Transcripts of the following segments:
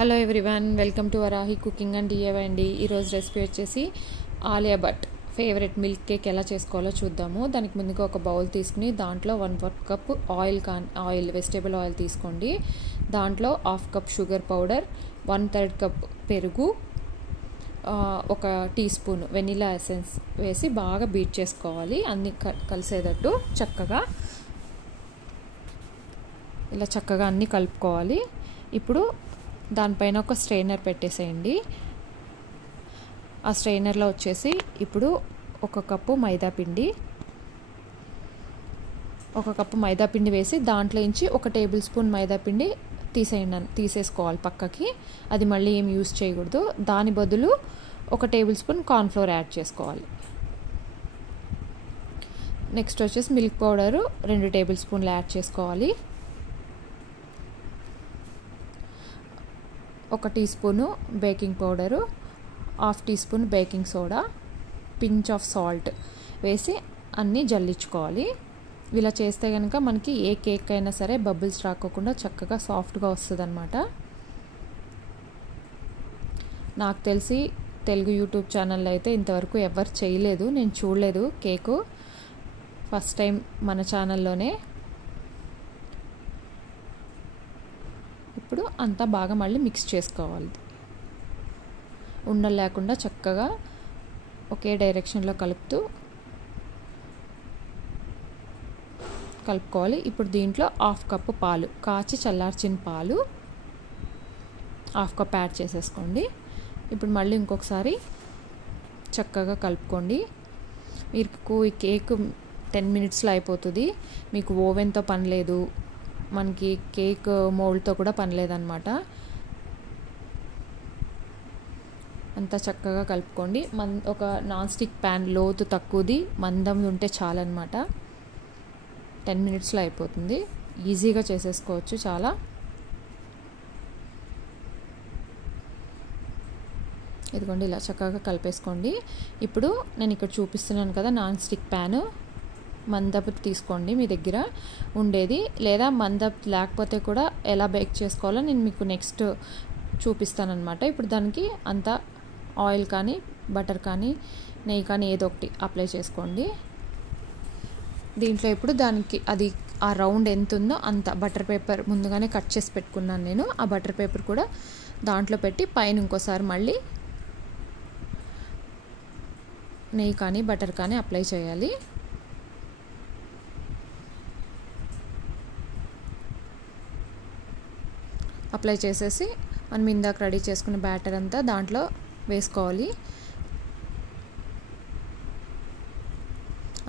Hello everyone, welcome to Varahi cooking and DIY అండి. ఈరోజు recipe వచ్చేసి Alia Bhatt favourite milk cake ఎలా చేసుకోవాలో చూద్దాము. దానికి ముందుగా ఒక బౌల్ తీసుకుని దాంట్లో 1/4 కప్ ఆయిల్ వెజిటేబుల్ ఆయిల్ తీసుకోండి. దాంట్లో 1/2 కప్ షుగర్ పౌడర్, 1/3 కప్ పెరుగు, 1 టీ స్పూన్ వెనిలా ఎసెన్స్ వేసి బాగా బీట్ చేసుకోవాలి. అన్నీ కలిసేటట్టు ఇలా చక్కగా అన్నీ కలుపుకోవాలి. ఇప్పుడు దానిపైన ఒక స్ట్రైనర్ పెట్టేసేయండి. ఆ స్ట్రైనర్లో వచ్చేసి ఇప్పుడు 1 కప్పు మైదాపిండి వేసి దాంట్లో నుంచి 1 టేబుల్ స్పూన్ మైదాపిండి తీసేసుకోవాలి పక్కకి. అది మళ్ళీ ఏం యూజ్ చేయకూడదు. దాని బదులు 1 టేబుల్ స్పూన్ కార్న్ఫ్లోర్ యాడ్ చేసుకోవాలి. నెక్స్ట్ వచ్చేసి మిల్క్ పౌడరు 2 టేబుల్ స్పూన్లు యాడ్ చేసుకోవాలి. 1 tea spoon baking powder, 1/2 tea spoon baking soda, pinch of salt వేసి అన్నీ జల్లించుకోవాలి. ఇలా చేస్తే కనుక మనకి ఏ కేక్ అయినా సరే బబుల్స్ రాకోకుండా చక్కగా సాఫ్ట్గా వస్తుంది అన్నమాట. నాకు తెలిసి తెలుగు యూట్యూబ్ ఛానల్లో అయితే ఇంతవరకు ఎవరు చేయలేదు, నేను చూడలేదు. కేకు ఫస్ట్ టైం మన ఛానల్లోనే. ఇప్పుడు అంతా బాగా మళ్ళీ మిక్స్ చేసుకోవాలి. ఉండలు లేకుండా చక్కగా ఒకే డైరెక్షన్లో కలుపుకోవాలి. ఇప్పుడు దీంట్లో 1/2 కప్పు పాలు, కాచి చల్లార్చిన పాలు 1/2 కప్ యాడ్ చేసేసుకోండి. ఇప్పుడు మళ్ళీ ఇంకొకసారి చక్కగా కలుపుకోండి. మీకు ఈ కేక్ 10 మినిట్స్లో అయిపోతుంది. మీకు ఓవెన్తో పని లేదు, మనకి కేక్ మోల్డ్తో కూడా పని లేదనమాట. అంతా చక్కగా కలుపుకోండి. ఒక నాన్ స్టిక్ ప్యాన్, లోతు తక్కువది, మందం ఉంటే చాలన్నమాట. 10 మినిట్స్లో అయిపోతుంది. ఈజీగా చేసేసుకోవచ్చు చాలా. ఇదిగోండి ఇలా చక్కగా కలిపేసుకోండి. ఇప్పుడు నేను ఇక్కడ చూపిస్తున్నాను కదా నాన్ స్టిక్ ప్యాను, మందపు తీసుకోండి మీ దగ్గర ఉండేది. లేదా మందపు లేకపోతే కూడా ఎలా బేక్ చేసుకోవాలో నేను మీకు నెక్స్ట్ చూపిస్తానన్నమాట. ఇప్పుడు దానికి అంతా ఆయిల్ కానీ బటర్ కానీ నెయ్యి కానీ ఏదో ఒకటి అప్లై చేసుకోండి. దీంట్లో ఇప్పుడు దానికి ఆ రౌండ్ ఎంత ఉందో అంత బటర్ పేపర్ ముందుగానే కట్ చేసి పెట్టుకున్నాను నేను. ఆ బటర్ పేపర్ కూడా దాంట్లో పెట్టి పైన ఇంకోసారి మళ్ళీ నెయ్యి కానీ బటర్ కానీ అప్లై చేయాలి. అప్లై చేసేసి మనం ఇందాక రెడీ చేసుకున్న బ్యాటర్ అంతా దాంట్లో వేసుకోవాలి.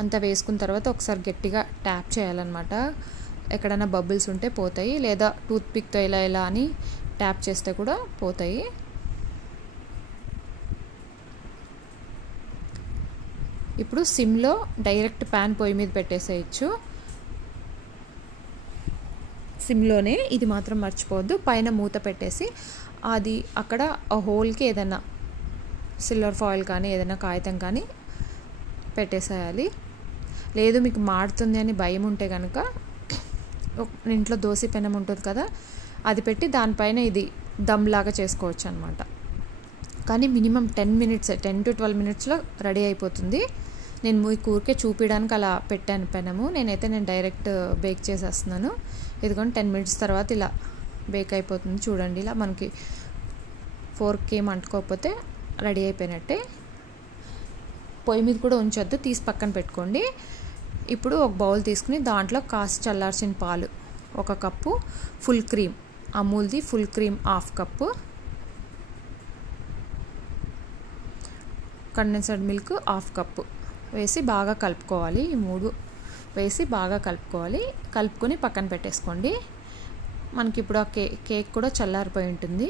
అంతా వేసుకున్న తర్వాత ఒకసారి గట్టిగా ట్యాప్ చేయాలన్నమాట. ఎక్కడైనా బబుల్స్ ఉంటే పోతాయి, లేదా టూత్పిక్తో ఇలా అని ట్యాప్ చేస్తే కూడా పోతాయి. ఇప్పుడు సిమ్లో డైరెక్ట్ ప్యాన్ పొయ్యి మీద పెట్టేసేయచ్చు. సిమ్లోనే, ఇది మాత్రం మర్చిపోవద్దు. పైన మూత పెట్టేసి అది అక్కడ ఆ హోల్కి ఏదైనా సిల్వర్ ఫాయిల్ కానీ ఏదైనా కాగితం కానీ పెట్టేసేయాలి. లేదు మీకు మాడుతుంది అని భయం ఉంటే కనుక ఇంట్లో దోశ పెనం ఉంటుంది కదా, అది పెట్టి దానిపైన ఇది దమ్ లాగా చేసుకోవచ్చు అనమాట. కానీ మినిమం 10 to 12 మినిట్స్లో రెడీ అయిపోతుంది. నేను మీకు ఊరికే చూపించడానికి అలా పెట్టాను పెనము. నేను డైరెక్ట్ బేక్ చేసేస్తున్నాను. ఇదిగోండి 10 మినిట్స్ తర్వాత ఇలా బేక్ అయిపోతుంది. చూడండి, ఇలా మనకి ఫోర్క్కి ఏం అంటుకోకపోతే రెడీ అయిపోయినట్టే. పొయ్యి మీద కూడా ఉంచొద్దు, తీసి పక్కన పెట్టుకోండి. ఇప్పుడు ఒక బౌల్ తీసుకుని దాంట్లో కాసి చల్లార్చిన పాలు 1 కప్పు, ఫుల్ క్రీమ్ అమూల్ది full cream 1/2 cup, condensed milk 1/2 cup వేసి బాగా కలుపుకోవాలి. ఈ 3 వేసి బాగా కలుపుకొని పక్కన పెట్టేసుకోండి. మనకి ఇప్పుడు ఆ కేక్ కూడా చల్లారిపోయి ఉంటుంది.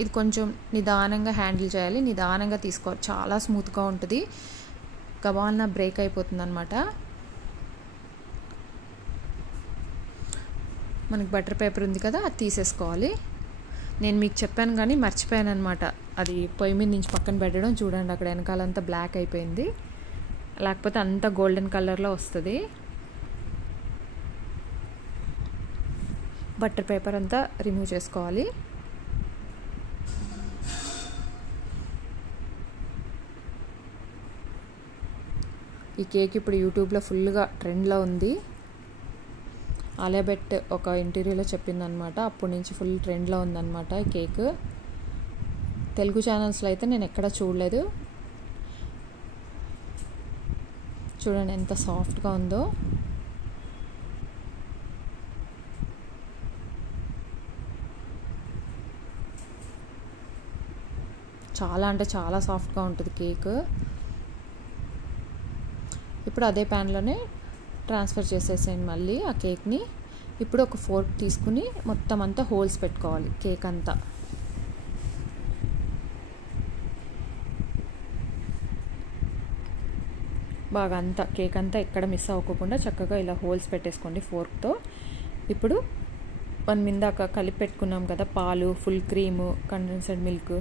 ఇది కొంచెం నిదానంగా హ్యాండిల్ చేయాలి, నిదానంగా తీసుకోవాలి. చాలా స్మూత్గా ఉంటుంది, గబాల్న బ్రేక్ అయిపోతుంది అనమాట. మనకి బటర్ పేపర్ ఉంది కదా, అది తీసేసుకోవాలి. నేను మీకు చెప్పాను కానీ మర్చిపోయాను అనమాట. అది పొయ్యి మీద నుంచి పక్కన పెట్టడం. చూడండి, అక్కడ వెనకాలంతా బ్లాక్ అయిపోయింది, లేకపోతే అంతా గోల్డెన్ కలర్లో వస్తుంది. బటర్ పేపర్ అంతా రిమూవ్ చేసుకోవాలి. ఈ కేక్ ఇప్పుడు యూట్యూబ్లో ఫుల్గా ట్రెండ్లో ఉంది. ఆలియా భట్ ఒక ఇంటర్వ్యూలో చెప్పిందనమాట, అప్పటి నుంచి ఫుల్ ట్రెండ్లో ఉందన్నమాట ఈ కేక్. తెలుగు ఛానల్స్లో అయితే నేను ఎక్కడ చూడలేదు. చూడండి ఎంత సాఫ్ట్గా ఉందో. చాలా అంటే చాలా సాఫ్ట్గా ఉంటుంది కేక్. ఇప్పుడు అదే ప్యాన్లోనే ట్రాన్స్ఫర్ చేసేసేయండి మళ్ళీ ఆ కేక్ని. ఇప్పుడు ఒక ఫోర్క్ తీసుకుని మొత్తం అంతా హోల్స్ పెట్టుకోవాలి కేక్ అంతా. బాగా అంతా కేక్ అంతా ఎక్కడ మిస్ అవ్వకుండా చక్కగా ఇలా హోల్స్ పెట్టేసుకోండి ఫోర్క్తో. ఇప్పుడు మనం ఇందాక కలిపి పెట్టుకున్నాం కదా పాలు, ఫుల్ క్రీము, కండెన్స్డ్ మిల్క్,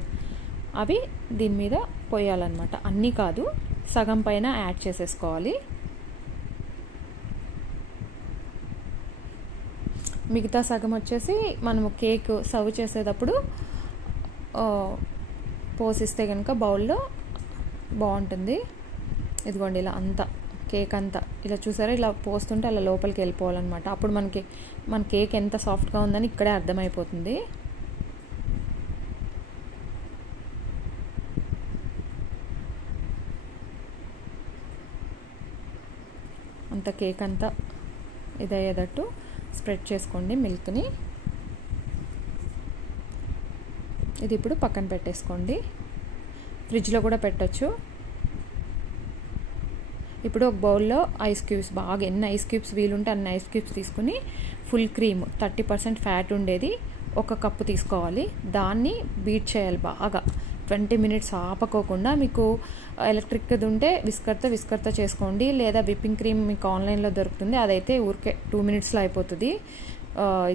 అవి దీని మీద పోయాలన్నమాట. అన్నీ కాదు, సగం పైన యాడ్ చేసేసుకోవాలి. మిగతా సగం వచ్చేసి మనము కేక్ సర్వ్ చేసేటప్పుడు పోసిస్తే కనుక బౌల్లో బాగుంటుంది. ఇదిగోండి ఇలా అంతా కేక్ అంతా ఇలా చూసారా, ఇలా పోస్తుంటే అలా లోపలికి వెళ్ళిపోవాలన్నమాట. అప్పుడు మన కేక్ ఎంత సాఫ్ట్గా ఉందని ఇక్కడే అర్థమైపోతుంది. అంత కేక్ అంతా ఇదయ్యేటట్టు స్ప్రెడ్ చేసుకోండి మిల్క్ని. ఇది ఇప్పుడు పక్కన పెట్టేసుకోండి. ఫ్రిడ్జ్లో కూడా పెట్టచ్చు. ఇప్పుడు ఒక బౌల్లో ఐస్ క్యూబ్స్, బాగా ఎన్ని ఐస్ క్యూబ్స్ వీలుంటే అన్ని ఐస్ క్యూబ్స్ తీసుకుని ఫుల్ క్రీమ్ 30% ఫ్యాట్ ఉండేది ఒక కప్పు తీసుకోవాలి. దాన్ని బీట్ చేయాలి బాగా 20 minutes ఆపకోకుండా. మీకు ఎలక్ట్రిక్ది ఉంటే విస్కర్తో చేసుకోండి, లేదా విప్పింగ్ క్రీమ్ మీకు ఆన్లైన్లో దొరుకుతుంది, అదైతే ఊరికే 2 minutesలో అయిపోతుంది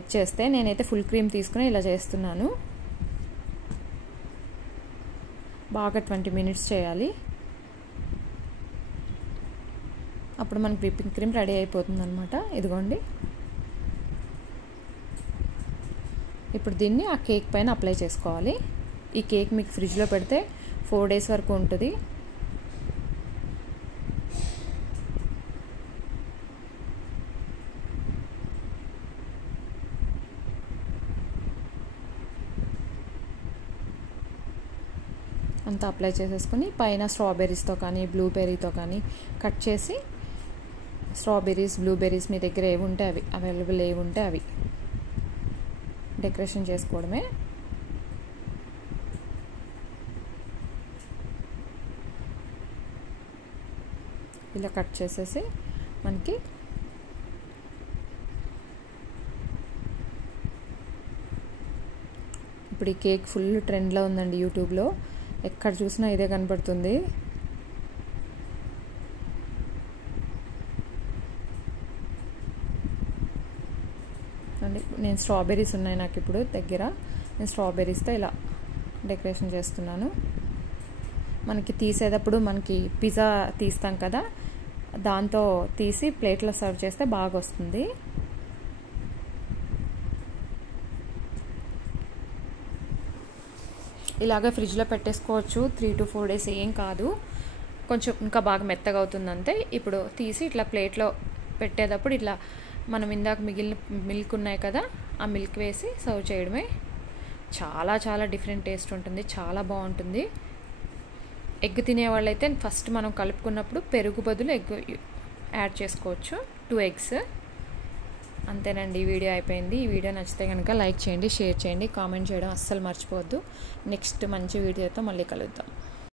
ఇచ్చేస్తే. నేనైతే ఫుల్ క్రీమ్ తీసుకుని ఇలా చేస్తున్నాను. బాగా 20 minutes చేయాలి. అప్పుడు మనకి విప్పింగ్ క్రీమ్ రెడీ అయిపోతుంది అనమాట. ఇదిగోండి, ఇప్పుడు దీన్ని ఆ కేక్ పైన అప్లై చేసుకోవాలి. ఈ కేక్ మీకు ఫ్రిడ్జ్లో పెడితే 4 days వరకు ఉంటుంది. అంతా అప్లై చేసేసుకుని పైన స్ట్రాబెర్రీస్తో కానీ బ్లూబెర్రీతో కానీ కట్ చేసి, స్ట్రాబెర్రీస్, బ్లూబెర్రీస్ మీ దగ్గర ఏవి ఉంటే అవి, అవైలబుల్ ఏవి ఉంటే అవి డెకరేషన్ చేసుకోవడమే. ఇలా కట్ చేసేసి మనకి ఇప్పుడు ఈ కేక్ ఫుల్ ట్రెండ్లో ఉందండి యూట్యూబ్లో. ఎక్కడ చూసినా ఇదే కనపడుతుంది. అండి నేను స్ట్రాబెర్రీస్ ఉన్నాయి నాకు ఇప్పుడు దగ్గర, నేను స్ట్రాబెర్రీస్తో ఇలా డెకరేషన్ చేస్తున్నాను. మనకి తీసేటప్పుడు మనకి పిజ్జా తీస్తాం కదా, దాంతో తీసి ప్లేట్లో సర్వ్ చేస్తే బాగా వస్తుంది. ఇలాగే ఫ్రిడ్జ్లో పెట్టేసుకోవచ్చు 3 to 4 days, ఏం కాదు. కొంచెం ఇంకా బాగా మెత్తగా అవుతుందంతే. ఇప్పుడు తీసి ఇట్లా ప్లేట్లో పెట్టేటప్పుడు ఇట్లా మనం ఇందాక మిగిలిన మిల్క్ ఉన్నాయి కదా, ఆ మిల్క్ వేసి సర్వ్ చేయడమే. చాలా చాలా డిఫరెంట్ టేస్ట్ ఉంటుంది, చాలా బాగుంటుంది. ఎగ్ తినేవాళ్ళైతే ఫస్ట్ మనం కలుపుకున్నప్పుడు పెరుగు బదులు ఎగ్ యాడ్ చేసుకోవచ్చు, 2 eggs. అంతేనండి, ఈ వీడియో అయిపోయింది. ఈ వీడియో నచ్చితే కనుక లైక్ చేయండి, షేర్ చేయండి, కామెంట్ చేయడం అస్సలు మర్చిపోవద్దు. నెక్స్ట్ మంచి వీడియోతో మళ్ళీ కలుద్దాం.